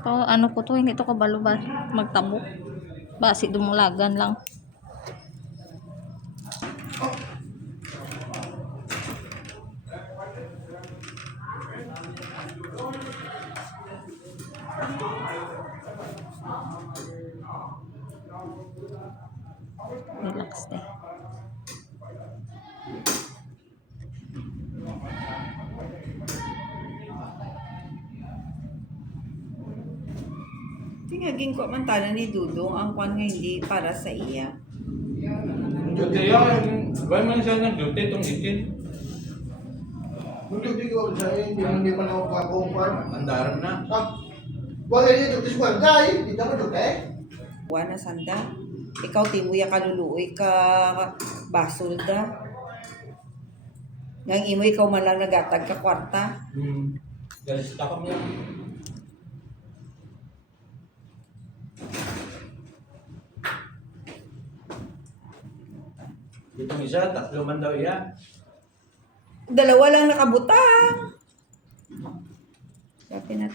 To, ano ko to, hindi to kabalo ba magtabok. Basi dumulagan lang. Relax eh. Tingaging ko man tala ni Dudong ang kwan nga hindi para sa iya. Duty yan. Why man siya nag-duty itong itin? Hindi ko sa hindi pa na ako Andaran na. Wala niya duty sa barangay, hindi naman duty. Wala sanda. Ikaw timuya ka luluoy ka basol da. Ngang imo ikaw man lang nagatag ka kwarta. Galis ka kami yan. Itong isa, 3 man daw iya. Dalawa lang nakabutang. Sabi na